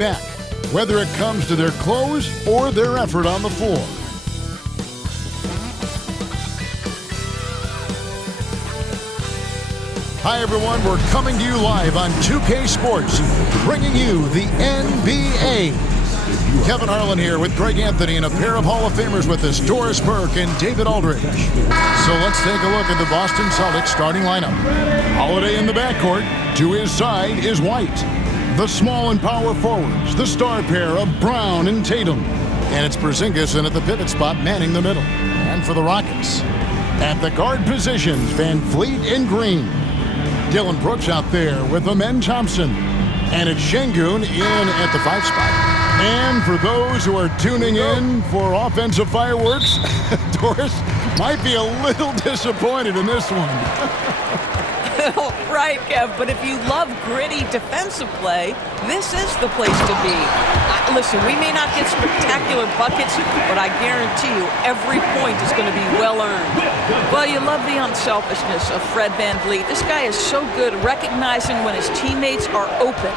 back, whether it comes to their clothes or their effort on the floor. Hi, everyone. We're coming to you live on 2K Sports, bringing you the NBA. Kevin Harlan here with Greg Anthony and a pair of Hall of Famers with us, Doris Burke and David Aldridge. So let's take a look at the Boston Celtics starting lineup. Holiday in the backcourt. To his side is White. The small and power forwards, the star pair of Brown and Tatum. And it's Porzingis in at the pivot spot, manning the middle. And for the Rockets, at the guard positions, Van Vliet and Green. Dylan Brooks out there with Amen Thompson. And it's Şengün in at the 5 spot. And for those who are tuning in for offensive fireworks, Doris might be a little disappointed in this one. Right, Kev, but if you love gritty defensive play, this is the place to be. Listen, we may not get spectacular buckets, but I guarantee you every point is going to be well-earned. Well, you love the unselfishness of Fred Van Vliet. This guy is so good recognizing when his teammates are open.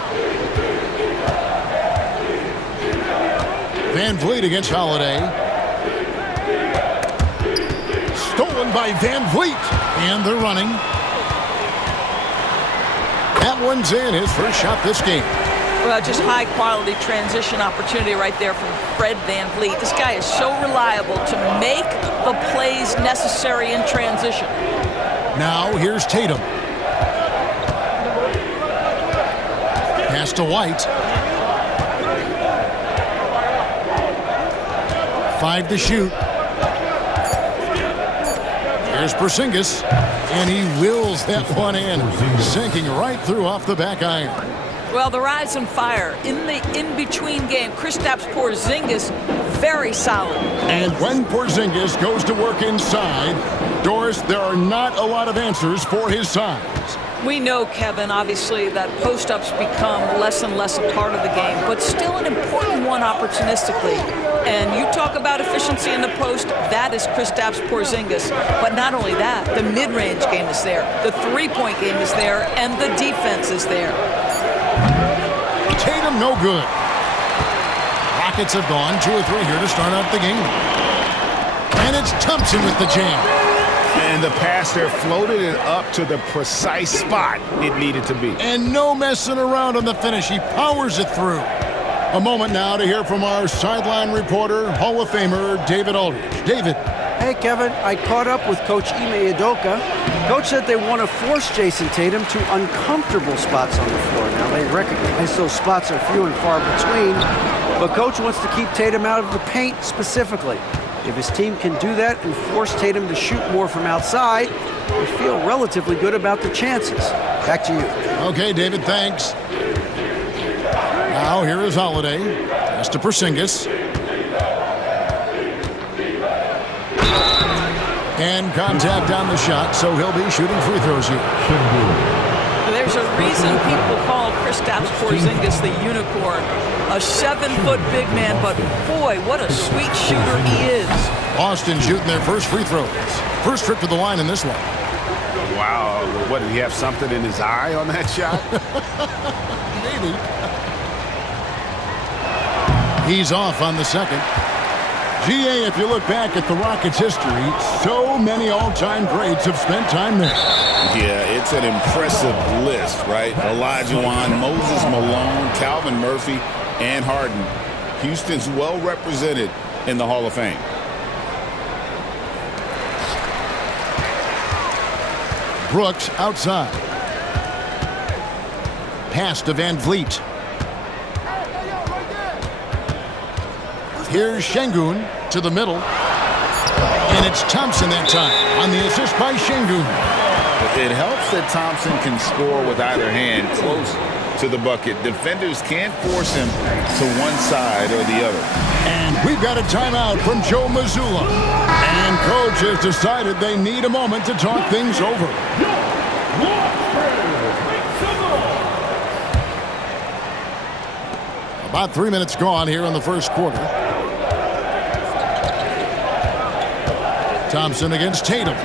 Van Vliet against Holiday. Stolen by Van Vliet. And they're running. That one's in, his first shot this game. Well, just high-quality transition opportunity right there from Fred Van Vliet. This guy is so reliable to make the plays necessary in transition. Now, here's Tatum. Pass to White. 5 to shoot. Here's Porzingis, and he wills that one in, sinking right through off the back iron. Well, the rise and fire in the in-between game. Kristaps Porzingis, very solid. And when Porzingis goes to work inside, Doris, there are not a lot of answers for his size. We know, Kevin, obviously, that post-ups become less and less a part of the game, but still an important one opportunistically. And you talk about efficiency in the post, that is Kristaps Porzingis. But not only that, the mid-range game is there, the three-point game is there, and the defense is there. Tatum, no good. Rockets have gone 2 or 3 here to start out the game. And it's Thompson with the jam. And the pass there floated it up to the precise spot it needed to be. And no messing around on the finish. He powers it through. A moment now to hear from our sideline reporter, Hall of Famer, David Aldridge. David. Hey, Kevin. I caught up with Coach Ime Udoka. Coach said they want to force Jason Tatum to uncomfortable spots on the floor. Now, they recognize those spots are few and far between, but Coach wants to keep Tatum out of the paint specifically. If his team can do that and force Tatum to shoot more from outside, we feel relatively good about the chances. Back to you. Okay, David, thanks. Now here is Holiday. Pass to Porzingis. And contact on the shot, so he'll be shooting free throws here. There's a reason people call Kristaps Porzingis the unicorn. A 7-foot big man, but boy, what a sweet shooter he is. Boston shooting their first free throws. First trip to the line in this one. Wow, what, did he have something in his eye on that shot? Maybe. He's off on the second. GA, if you look back at the Rockets' history, so many all-time greats have spent time there. Yeah, it's an impressive list, right? Olajuwon, Moses Malone, Calvin Murphy, and Harden. Houston's well represented in the Hall of Fame. Brooks outside. Pass to Van Vliet. Here's Şengün to the middle. And it's Thompson that time on the assist by Şengün. It helps that Thompson can score with either hand close to the bucket. Defenders can't force him to one side or the other. And we've got a timeout from Joe Mazzulla. And coach has decided they need a moment to talk things over. About 3 minutes gone here in the first quarter. Thompson against Tatum.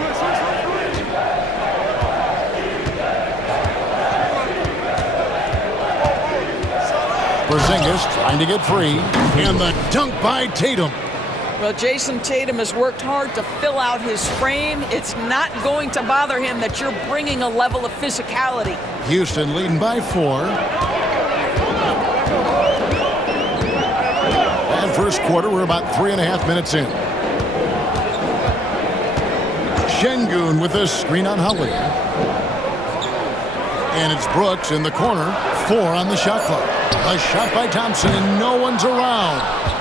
Porzingis trying to get free. And the dunk by Tatum. Well, Jason Tatum has worked hard to fill out his frame. It's not going to bother him that you're bringing a level of physicality. Houston leading by 4. And first quarter, we're about 3.5 minutes in. Şengün with a screen on Holiday. And it's Brooks in the corner. 4 on the shot clock. A shot by Thompson, and no one's around.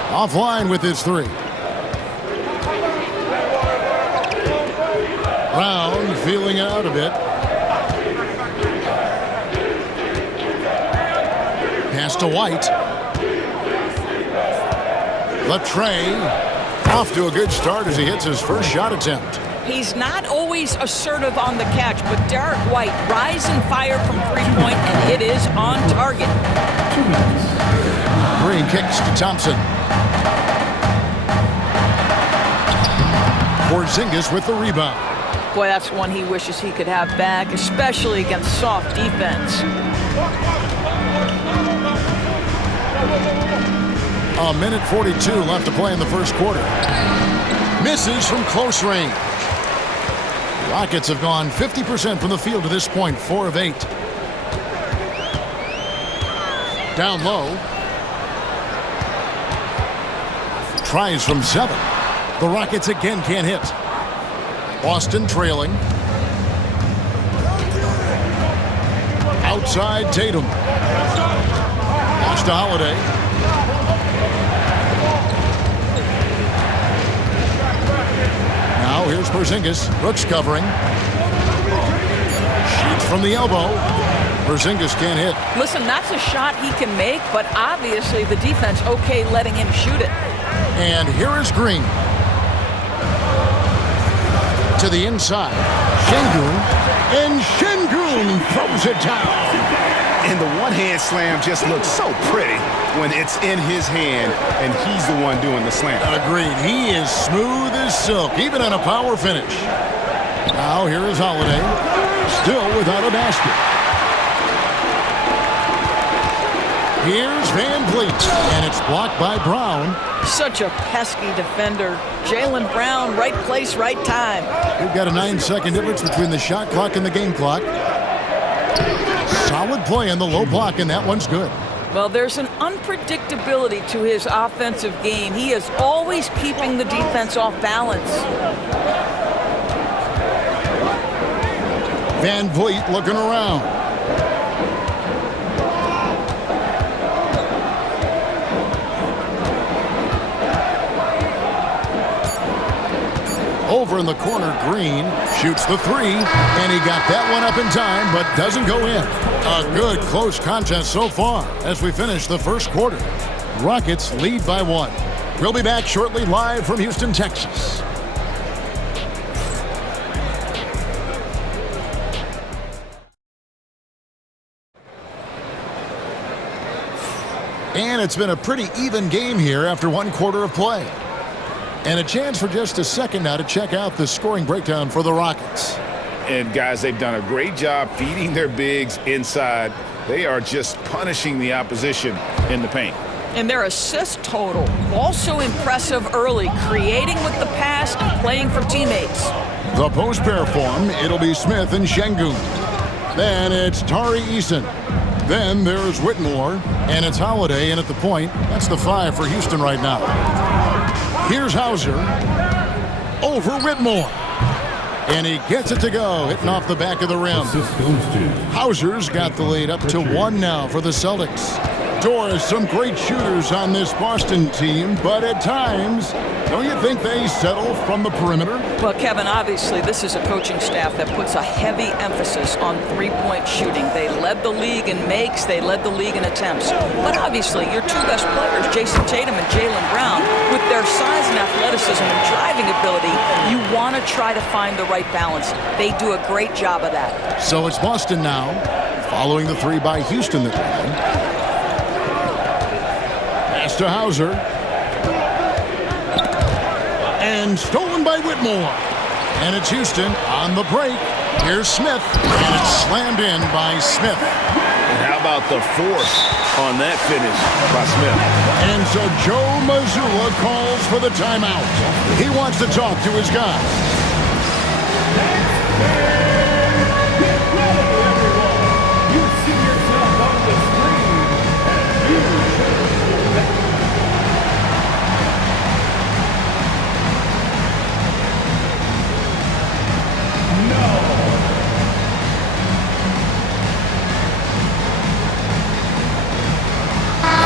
Offline with his 3. Brown feeling out a bit. Pass to White. Latre off to a good start as he hits his first shot attempt. He's not always assertive on the catch, but Derek White rise and fire from three-point, and it is on target. Green kicks to Thompson. Porzingis with the rebound. Boy, that's one he wishes he could have back, especially against soft defense. A minute 42 left to play in the first quarter. Misses from close range. Rockets have gone 50% from the field to this point, 4 of 8. Down low. Tries from 7. The Rockets again can't hit. Boston trailing. Outside Tatum. Pass to Holiday. Now here's Porzingis. Brooks covering. Shoots from the elbow. Porzingis can't hit. Listen, that's a shot he can make, but obviously the defense okay letting him shoot it. And here is Green. To the inside. Şengün. And Şengün throws it down. And the one-hand slam just looks so pretty when it's in his hand and he's the one doing the slam. Agreed. He is smooth as silk, even on a power finish. Now here is Holiday. Still without a basket. Here's Van Vliet. And it's blocked by Brown. Such a pesky defender. Jaylen Brown, right place, right time. We've got a 9-second difference between the shot clock and the game clock. Solid play in the low block, and that one's good. Well, there's an unpredictability to his offensive game. He is always keeping the defense off balance. Van Vliet looking around. Over in the corner, Green shoots the 3, and he got that one up in time, but doesn't go in. A good close contest so far as we finish the first quarter. Rockets lead by 1. We'll be back shortly live from Houston, Texas. And it's been a pretty even game here after 1 quarter of play. And a chance for just a second now to check out the scoring breakdown for the Rockets. And guys, they've done a great job feeding their bigs inside. They are just punishing the opposition in the paint. And their assist total, also impressive early, creating with the pass and playing for teammates. The post pair form, it'll be Smith and Şengün. Then it's Tari Eason. Then there's Whitmore, and it's Holiday in at the point. That's the 5 for Houston right now. Here's Hauser over Whitmore. And he gets it to go, hitting off the back of the rim. Hauser's got the lead up to 1 now for the Celtics. Doris, some great shooters on this Boston team, but at times, don't you think they settle from the perimeter? Well, Kevin, obviously this is a coaching staff that puts a heavy emphasis on three-point shooting. They led the league in makes, they led the league in attempts. But obviously your 2 best players, Jason Tatum and Jaylen Brown, with their size and athleticism and driving ability, you want to try to find the right balance. They do a great job of that. So it's Boston now, following the 3 by Houston that time. Pass to Hauser. And stolen by Whitmore. And it's Houston on the break. Here's Smith. And it's slammed in by Smith. And how about the force on that finish by Smith? And so Joe Mazzulla calls for the timeout. He wants to talk to his guys.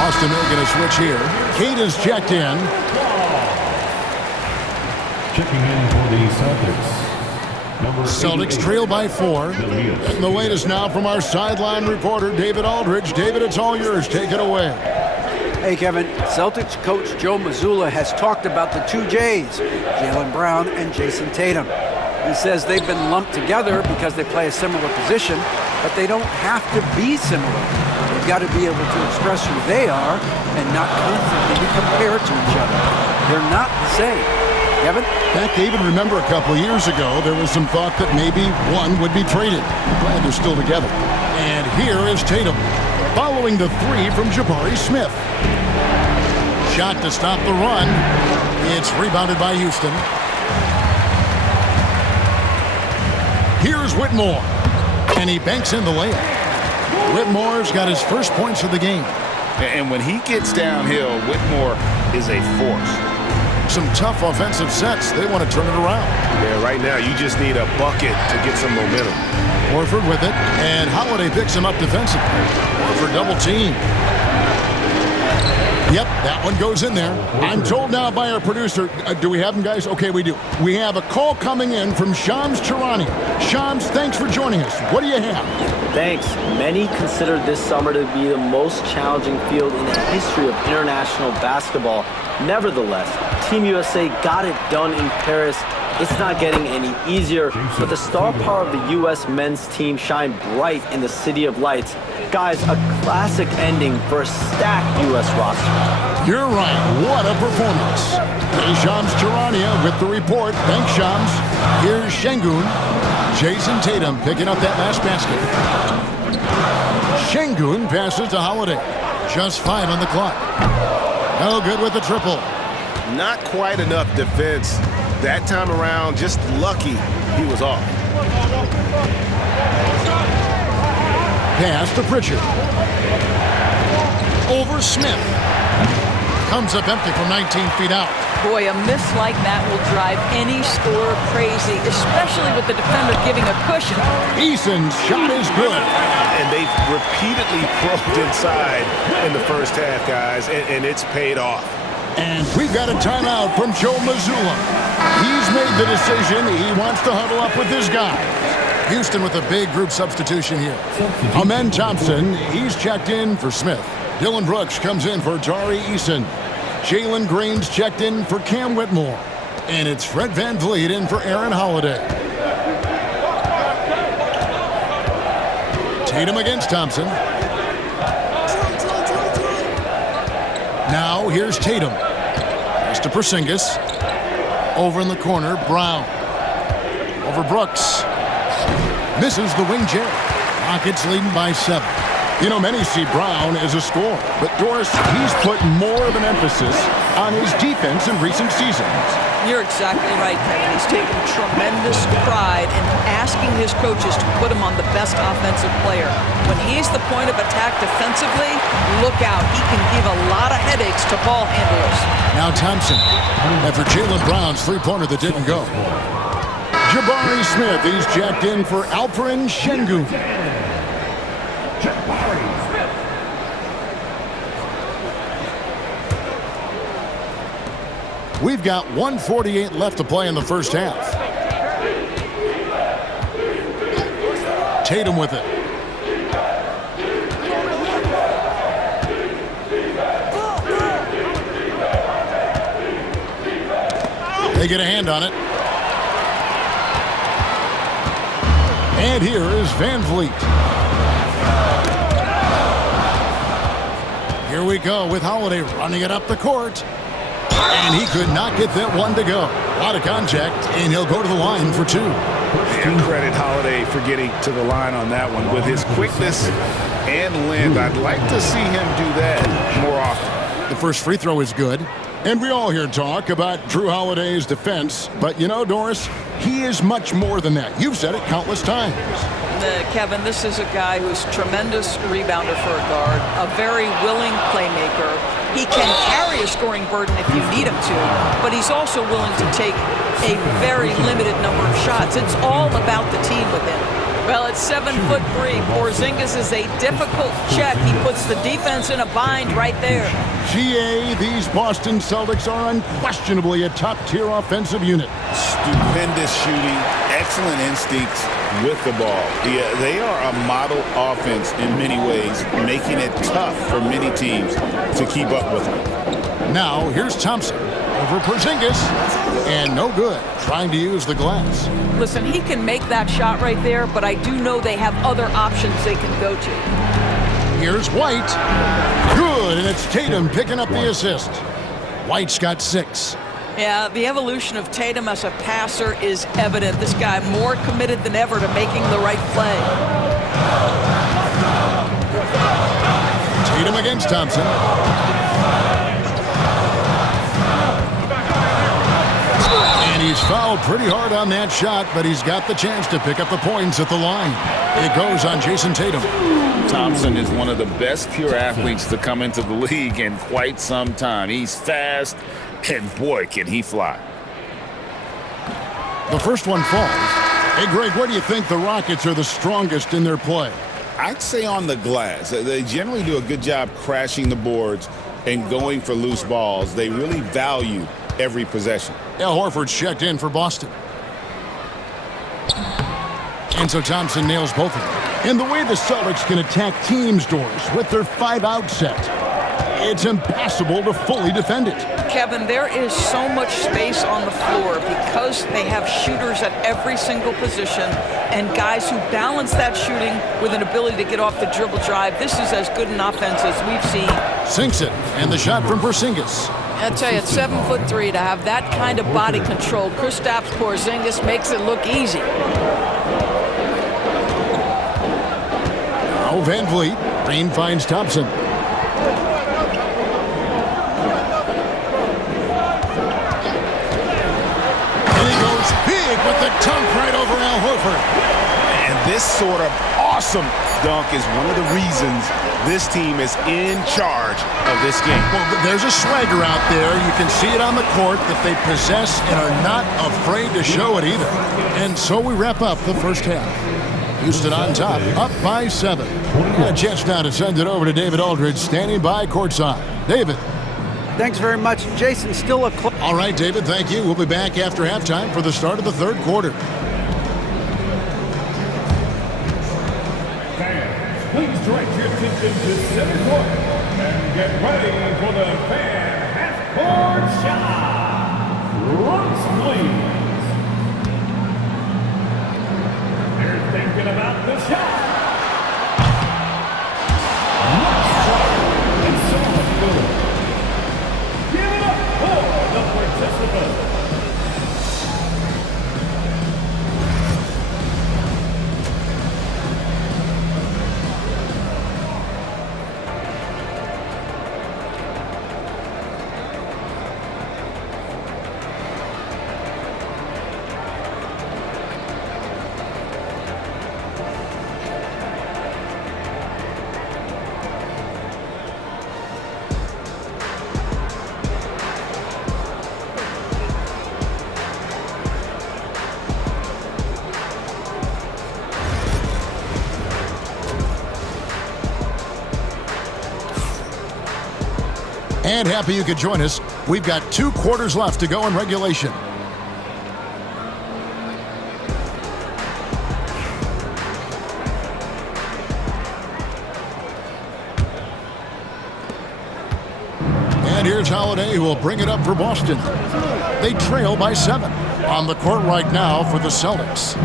Austin making a switch here. Kate is checked in. Checking in for the Celtics. Celtics trail by 4. And the latest now from our sideline reporter, David Aldridge. David, it's all yours. Take it away. Hey, Kevin. Celtics coach Joe Mazzulla has talked about the two J's, Jaylen Brown and Jason Tatum. He says they've been lumped together because they play a similar position, but they don't have to be similar. They've got to be able to express who they are and not constantly be compared to each other. They're not the same. Kevin? In fact, I even remember a couple of years ago, there was some thought that maybe one would be traded. Glad they're still together. And here is Tatum, following the 3 from Jabari Smith. Shot to stop the run. It's rebounded by Houston. Here's Whitmore. And he banks in the layup. Whitmore's got his first points of the game. And when he gets downhill, Whitmore is a force. Some tough offensive sets. They want to turn it around. Yeah, right now you just need a bucket to get some momentum. Horford with it, and Holiday picks him up defensively. Horford double team. Yep, that one goes in there. I'm told now by our producer, do we have them, guys? Okay, we do. We have a call coming in from Shams Charania. Shams, thanks for joining us. What do you have? Thanks. Many consider this summer to be the most challenging field in the history of international basketball. Nevertheless, Team USA got it done in Paris. It's not getting any easier, but the star power of the U.S. men's team shined bright in the City of Lights. Guys, a classic ending for a stacked U.S. roster. You're right. What a performance. Hey, Shams Charania with the report. Thanks, Shams. Here's Şengün. Jason Tatum picking up that last basket. Şengün passes to Holiday. Just 5 on the clock. No good with the triple. Not quite enough defense that time around. Just lucky he was off. Pass to Pritchard. Over Smith. Comes up empty from 19 feet out. Boy, a miss like that will drive any scorer crazy, especially with the defender giving a cushion. Eason's shot is good. And they've repeatedly probed inside in the first half, guys, and it's paid off. And we've got a timeout from Joe Mazzulla. He's made the decision. He wants to huddle up with his guys. Houston with a big group substitution here. Amen Thompson, he's checked in for Smith. Dylan Brooks comes in for Tari Eason. Jalen Green's checked in for Cam Whitmore. And it's Fred VanVleet in for Aaron Holiday. Tatum against Thompson. Now here's Tatum. Pass to Porzingis. Over in the corner, Brown. Over Brooks. Misses the wing J. Rockets leading by 7. You know, many see Brown as a scorer, but Doris, he's put more of an emphasis on his defense in recent seasons. You're exactly right, Kevin. He's taken tremendous pride in asking his coaches to put him on the best offensive player. When he's the point of attack defensively, look out. He can give a lot of headaches to ball handlers. Now Thompson, after Jaylen Brown's three-pointer that didn't go. Jabari Smith, he's checked in for Alperen Şengün. We've got 1:48 left to play in the first half. Tatum with it. They get a hand on it. And here is VanVleet. Here we go with Holiday running it up the court. And he could not get that one to go. A lot of contact, and he'll go to the line for 2. Yeah, credit Holiday for getting to the line on that one. With his quickness and length. I'd like to see him do that more often. The first free throw is good. And we all hear talk about Drew Holiday's defense. But you know, Doris, he is much more than that. You've said it countless times. Kevin, this is a guy who's tremendous rebounder for a guard, a very willing playmaker. He can carry a scoring burden if you need him to, but he's also willing to take a very limited number of shots. It's all about the team with him. Well, at 7'3", Porzingis is a difficult check. He puts the defense in a bind right there. GA, these Boston Celtics are unquestionably a top-tier offensive unit. Stupendous shooting, excellent instincts with the ball. They are a model offense in many ways, making it tough for many teams to keep up with them. Now, here's Thompson over Porzingis, and no good, trying to use the glass. Listen, he can make that shot right there, but I do know they have other options they can go to. Here's White. Good, and it's Tatum picking up the assist. White's got 6. Yeah, the evolution of Tatum as a passer is evident. This guy more committed than ever to making the right play. Tatum against Thompson. And he's fouled pretty hard on that shot, but he's got the chance to pick up the points at the line. It goes on Jason Tatum. Thompson is one of the best pure athletes to come into the league in quite some time. He's fast, and boy, can he fly. The first one falls. Hey, Greg, where do you think the Rockets are the strongest in their play? I'd say on the glass. They generally do a good job crashing the boards and going for loose balls. They really value every possession. Al Horford's checked in for Boston. And so Thompson nails both of them. And the way the Celtics can attack teams, Doris, with their 5-out set, it's impossible to fully defend it. Kevin, there is so much space on the floor because they have shooters at every single position and guys who balance that shooting with an ability to get off the dribble drive. This is as good an offense as we've seen. Sinks it, and the shot from Porzingis. I tell you, at 7'3", to have that kind of body control, Kristaps Porzingis makes it look easy. Now Van Vliet. Green finds Thompson. With the dunk right over Al Horford. And this sort of awesome dunk is one of the reasons this team is in charge of this game. Well, there's a swagger out there. You can see it on the court that they possess and are not afraid to show it either. And so we wrap up the first half. Houston on top, up by 7. And a chance now to send it over to David Aldridge, standing by courtside. David. Thanks very much, Jason. Still a close. All right, David, thank you. We'll be back after halftime for the start of the third quarter. Fans, please direct your attention to center court and get ready for the fan half-court shot. Runs, please. They're thinking about the shot. It's so good. Give it up for the participants. And happy you could join us. We've got 2 quarters left to go in regulation. And here's Holiday, who will bring it up for Boston. They trail by 7. On the court right now for the Celtics.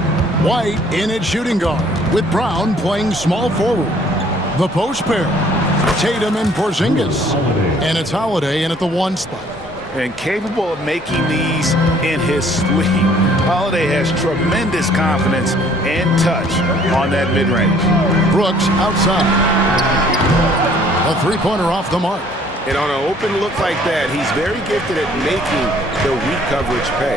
White in at shooting guard, with Brown playing small forward. The post pair. Tatum and Porzingis. And it's Holiday in at the 1 spot. and capable of making these in his sleep. Holiday has tremendous confidence and touch on that mid-range. Brooks outside. A three-pointer off the mark. And on an open look like that, he's very gifted at making the weak coverage pay.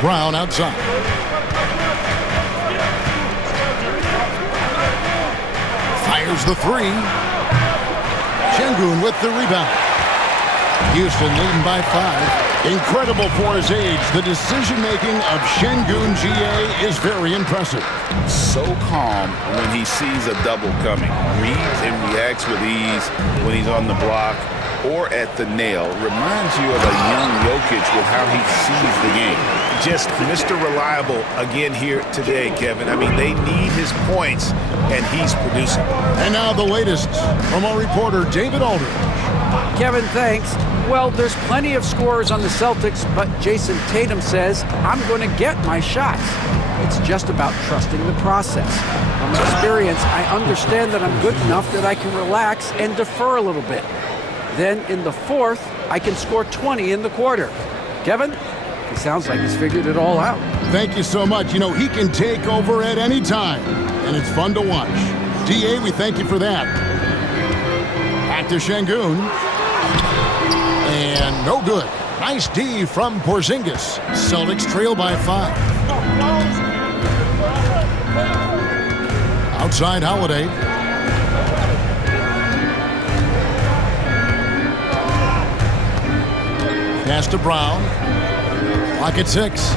Brown outside. Fires the three. Şengün with the rebound. Houston leading by 5. Incredible for his age. The decision-making of Şengün GA is very impressive. So calm when he sees a double coming. Reads and reacts with ease when he's on the block or at the nail. Reminds you of a young Jokic with how he sees the game. Just Mr. Reliable again here today, Kevin. I mean, they need his points, and he's producing. And now the latest from our reporter, David Aldridge. Kevin, thanks. Well, there's plenty of scorers on the Celtics, but Jason Tatum says, I'm going to get my shots. It's just about trusting the process. From experience, I understand that I'm good enough that I can relax and defer a little bit. Then in the fourth, I can score 20 in the quarter. Kevin, it sounds like he's figured it all out. Thank you so much. You know, he can take over at any time, and it's fun to watch. DA, we thank you for that. Back to Şengün. And no good. Nice D from Porzingis. Celtics trail by 5. Outside Holiday. Pass to Brown. Clock at 6.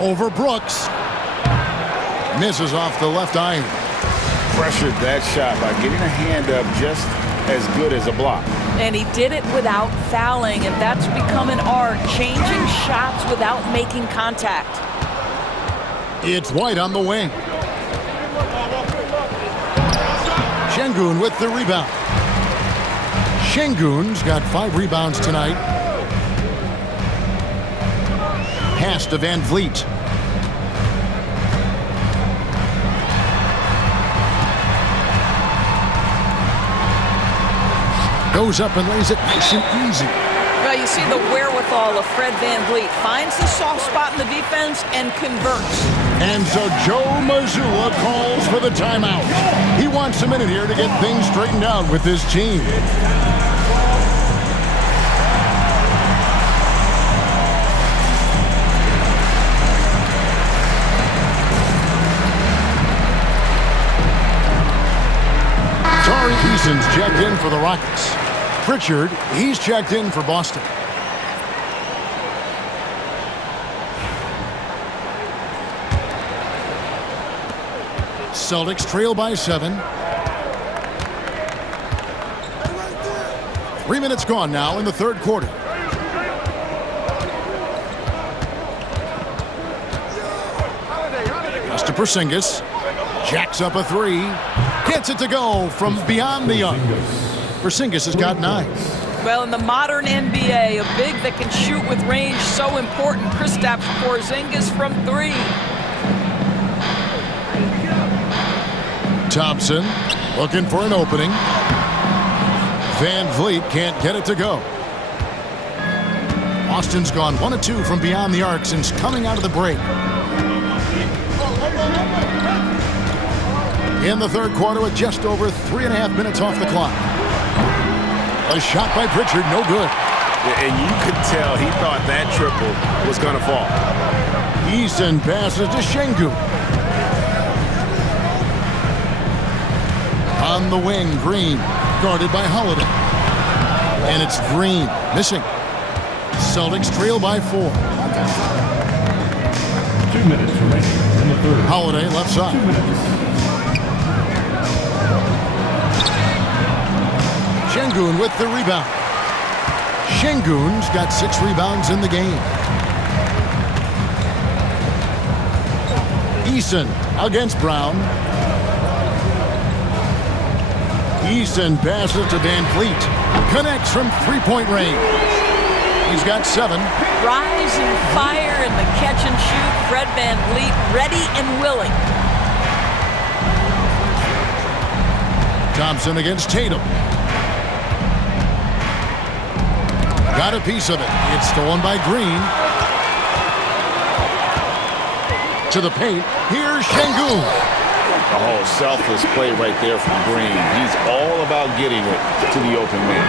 Over Brooks. Misses off the left iron. Pressured that shot by getting a hand up just as good as a block. And he did it without fouling, and that's become an art, changing shots without making contact. It's White on the wing. Şengün with the rebound. Şengün's got 5 rebounds tonight. Pass to Van Vliet. Goes up and lays it nice and easy. Well, you see the wherewithal of Fred Van Vliet. Finds the soft spot in the defense and converts. And so Joe Mazzulla calls for the timeout. He wants a minute here to get things straightened out with his team. Tari Eason's checked in for the Rockets. Pritchard, he's checked in for Boston. Celtics trail by 7. 3 minutes gone now in the third quarter. Pass to Porzingis. Jacks up a 3. Gets it to go from beyond the arc. Porzingis has got 9. Well, in the modern NBA, a big that can shoot with range, so important. Kristaps Porzingis from 3. Thompson looking for an opening. Van Vliet can't get it to go. Austin's gone 1 of 2 from beyond the arc since coming out of the break. In the third quarter with just over 3.5 minutes off the clock. A shot by Pritchard, no good. And you could tell he thought that triple was going to fall. Eason passes to Şengün. On the wing, Green, guarded by Holiday. And it's Green, missing. Celtics trail by 4. 2 minutes remaining in the third. Holiday left side. 2 minutes. Şengün with the rebound. Şengün's got 6 rebounds in the game. Eason against Brown. Eason passes to Van Vliet. Connects from 3-point range. He's got 7. Rise and fire in the catch and shoot. Fred Van Vliet ready and willing. Thompson against Tatum. Got a piece of it. It's stolen by Green. To the paint. Here's Şengün. Oh, selfless play right there from Green. He's all about getting it to the open man.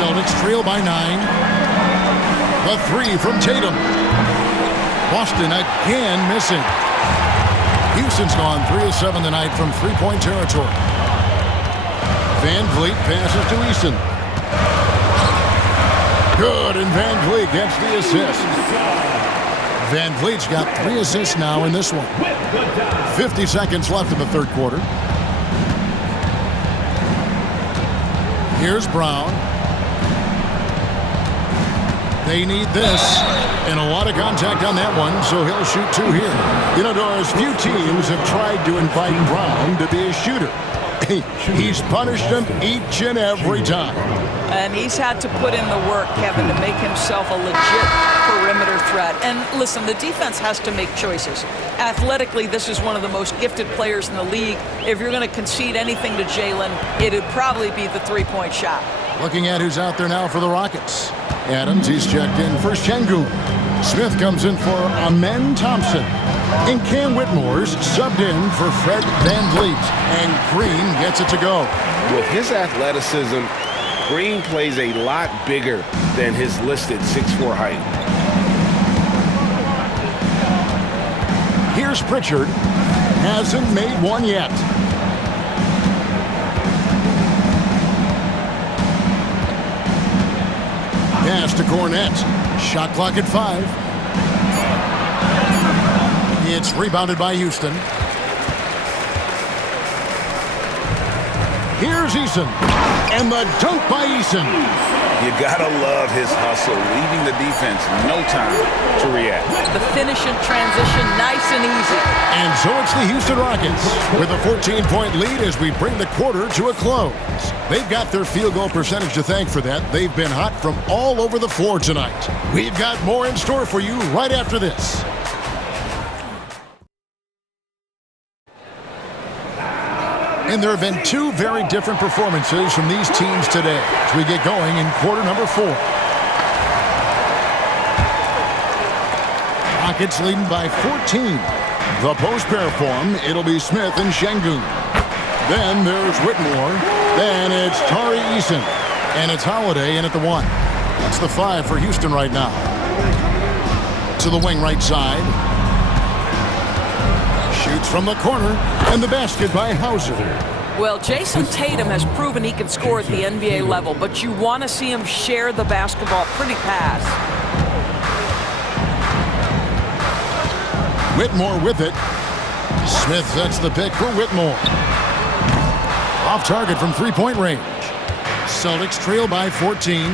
Celtics trail by 9. The three from Tatum. Boston again missing. Houston's gone 3 of 7 tonight from three-point territory. Van Vliet passes to Eason. Good, and Van Vliet gets the assist. Van Vliet's got 3 assists now in this one. 50 seconds left in the third quarter. Here's Brown. They need this, and a lot of contact on that one, so he'll shoot 2 here. You know, Doris, few teams have tried to invite Brown to be a shooter. He's punished them each and every time. And he's had to put in the work, Kevin, to make himself a legit perimeter threat. And listen, the defense has to make choices. Athletically, this is one of the most gifted players in the league. If you're going to concede anything to Jalen, it'd probably be the three-point shot. Looking at who's out there now for the Rockets. Adams, he's checked in for Şengün. Smith comes in for Amen Thompson. And Cam Whitmore's subbed in for Fred Van Vliet. And Green gets it to go. With his athleticism, Green plays a lot bigger than his listed 6'4" height. Here's Pritchard. Hasn't made one yet. Pass to Cornette. Shot clock at 5. It's rebounded by Houston. Here's Eason. And the dunk by Eason. You gotta love his hustle, leaving the defense no time to react. The finish in transition, nice and easy. And so it's the Houston Rockets with a 14-point lead as we bring the quarter to a close. They've got their field goal percentage to thank for that. They've been hot from all over the floor tonight. We've got more in store for you right after this. And there have been 2 very different performances from these teams today as we get going in quarter number 4. Rockets leading by 14. The post pair form, it'll be Smith and Şengün. Then there's Whitmore. Then it's Tari Eason. And it's Holiday in at the 1. That's the 5 for Houston right now. To the wing right side. Shoots from the corner, and the basket by Hauser. Well, Jason Tatum has proven he can score at the NBA level, but you want to see him share the basketball pretty fast. Whitmore with it. Smith sets the pick for Whitmore. Off target from three-point range. Celtics trail by 14.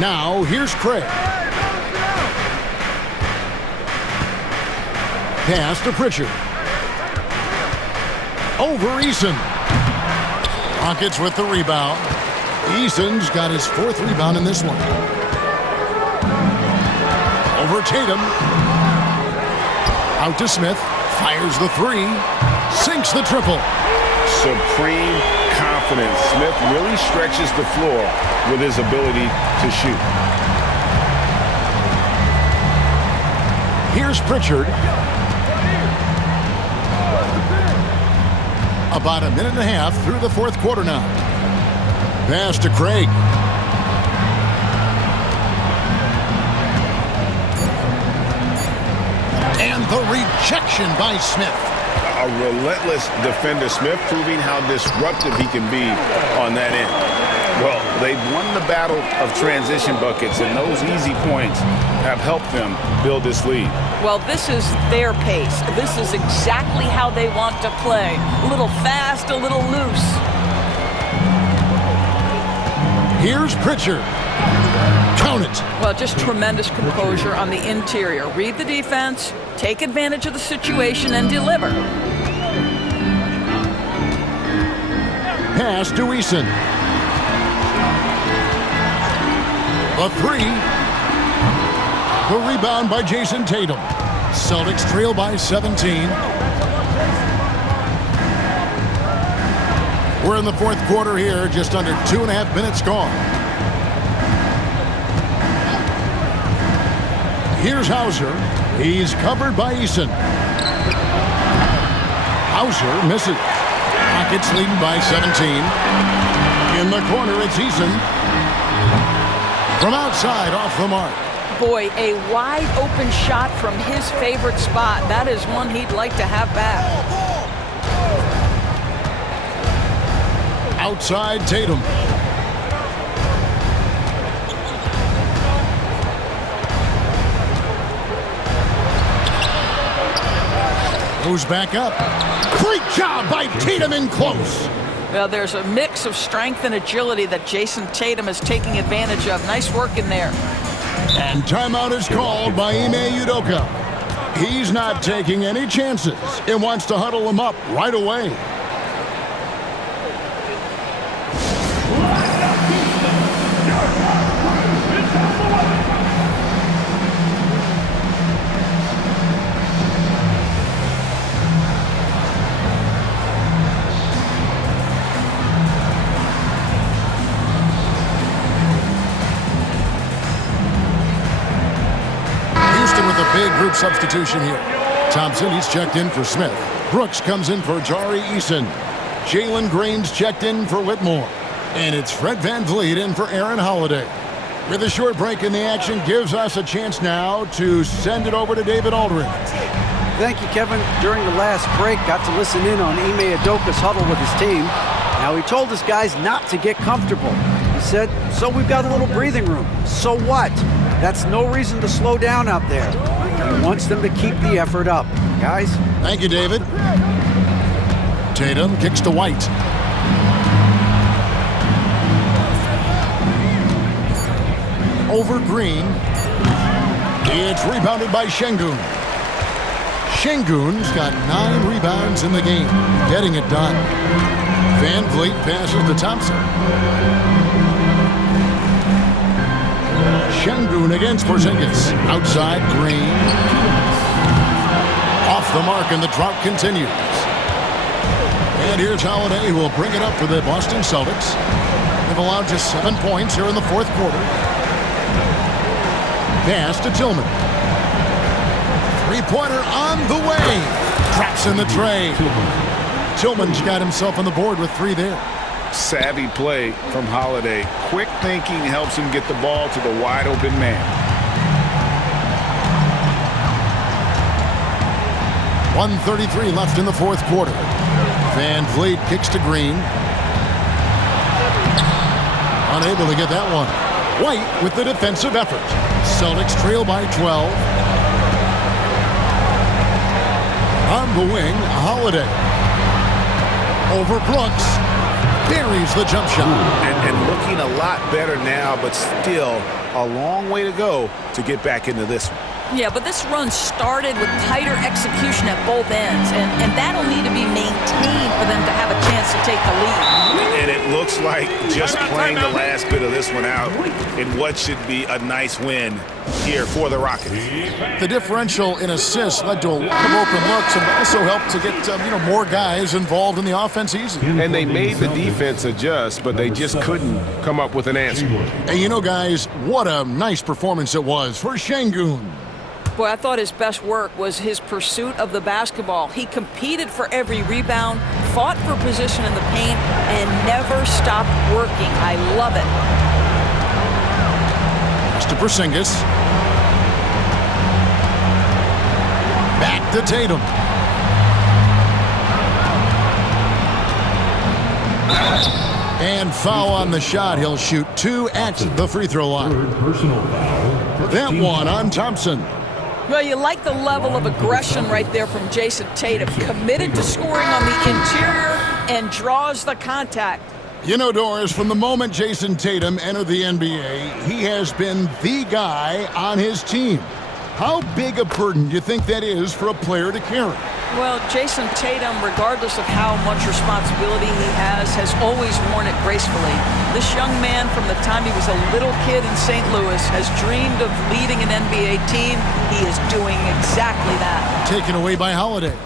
Now, here's Craig. Pass to Pritchard. Over Eason. Rockets with the rebound. Eason's got his 4th rebound in this one. Over Tatum. Out to Smith. Fires the 3. Sinks the triple. Supreme confidence. Smith really stretches the floor with his ability to shoot. Here's Pritchard. About a minute and a half through the 4th quarter now. Pass to Craig. And the rejection by Smith. A relentless defender. Smith proving how disruptive he can be on that end. Well, they've won the battle of transition buckets, and those easy points have helped them build this lead. Well, this is their pace. This is exactly how they want to play. A little fast, a little loose. Here's Pritchard. Count it. Well, just tremendous composure on the interior. Read the defense, take advantage of the situation, and deliver. Pass to Eason. A 3. The rebound by Jason Tatum. Celtics trail by 17. We're in the fourth quarter here, just under 2.5 minutes gone. Here's Hauser. He's covered by Eason. Hauser misses. Rockets leading by 17. In the corner, it's Eason. From outside, off the mark. Boy, a wide open shot from his favorite spot. That is one he'd like to have back. Outside Tatum. Goes back up. Great job by Tatum in close. Well, there's a mix of strength and agility that Jason Tatum is taking advantage of. Nice work in there. And timeout is called by Ime Udoka. He's not taking any chances and wants to huddle him up right away. With a big group substitution here. Thompson, he's checked in for Smith. Brooks comes in for Jari Eason. Jalen Green's checked in for Whitmore. And it's Fred VanVleet in for Aaron Holiday. With a short break in the action, gives us a chance now to send it over to David Aldridge. Thank you, Kevin. During the last break, got to listen in on Ime Udoka's huddle with his team. Now, he told his guys not to get comfortable. He said, so we've got a little breathing room. So what? That's no reason to slow down out there. He wants them to keep the effort up. Guys? Thank you, David. Tatum kicks to White. Over Green. It's rebounded by Şengün. Şengün's got 9 rebounds in the game, getting it done. VanVleet passes to Thompson. Şengün against Porzingis. Outside, Green. Off the mark, and the drought continues. And here's Holiday, who will bring it up for the Boston Celtics. They've allowed just 7 points here in the fourth quarter. Pass to Tillman. Three-pointer on the way. Drops in the tray. Tillman's got himself on the board with 3 there. Savvy play from Holiday. Quick thinking helps him get the ball to the wide open man. 1:33 left in the fourth quarter. VanVleet kicks to Green. Unable to get that one. White with the defensive effort. Celtics trail by 12. On the wing, Holiday. Over Brooks. Buries the jump shot. And looking a lot better now, but still a long way to go to get back into this one. Yeah, but this run started with tighter execution at both ends, and that'll need to be maintained for them to have a chance to take the lead. And it looks like just playing the last bit of this one out in what should be a nice win here for the Rockets. The differential in assists led to a lot of open looks and also helped to get more guys involved in the offense easy. And they made the defense adjust, but they just couldn't come up with an answer. And guys, what a nice performance it was for Şengün. Boy, I thought his best work was his pursuit of the basketball. He competed for every rebound, fought for position in the paint, and never stopped working. I love it. Pass to Porzingis. Back to Tatum. And foul on the shot. He'll shoot 2 at the free throw line. Personal foul. That one on Thompson. Well, you like the level of aggression right there from Jason Tatum. Committed to scoring on the interior and draws the contact. Doris, from the moment Jason Tatum entered the NBA, he has been the guy on his team. How big a burden do you think that is for a player to carry? Well, Jason Tatum, regardless of how much responsibility he has always worn it gracefully. This young man, from the time he was a little kid in St. Louis, has dreamed of leading an NBA team. He is doing exactly that. Taken away by Holiday.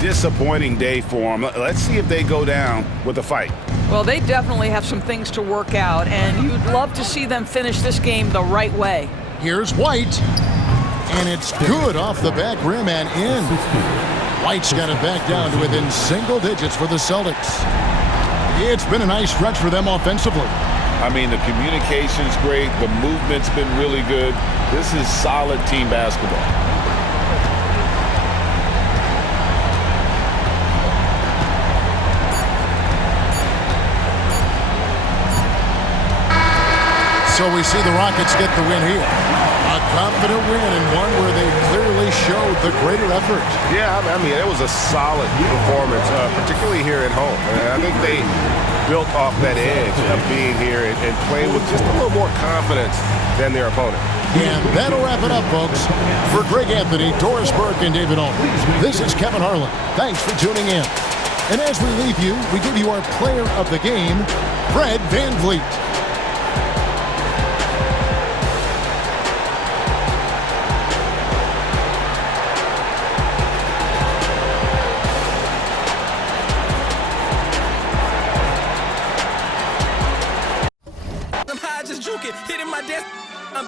disappointing day for them. Let's see if they go down with a fight. Well, they definitely have some things to work out, and you'd love to see them finish this game the right way. Here's White, and it's good off the back rim and in. White's got it back down to within single digits for the Celtics. It's been a nice stretch for them offensively. I mean, the communication's great. The movement's been really good. This is solid team basketball. So we see the Rockets get the win here. A confident win and one where they clearly showed the greater effort. Yeah, I mean, it was a solid performance, particularly here at home. And I think they built off that edge of being here and playing with just a little more confidence than their opponent. And that'll wrap it up, folks. For Greg Anthony, Doris Burke, and David Owen, this is Kevin Harlan. Thanks for tuning in. And as we leave you, we give you our player of the game, Fred VanVleet. I'm high, just juking, hitting my desk. I'm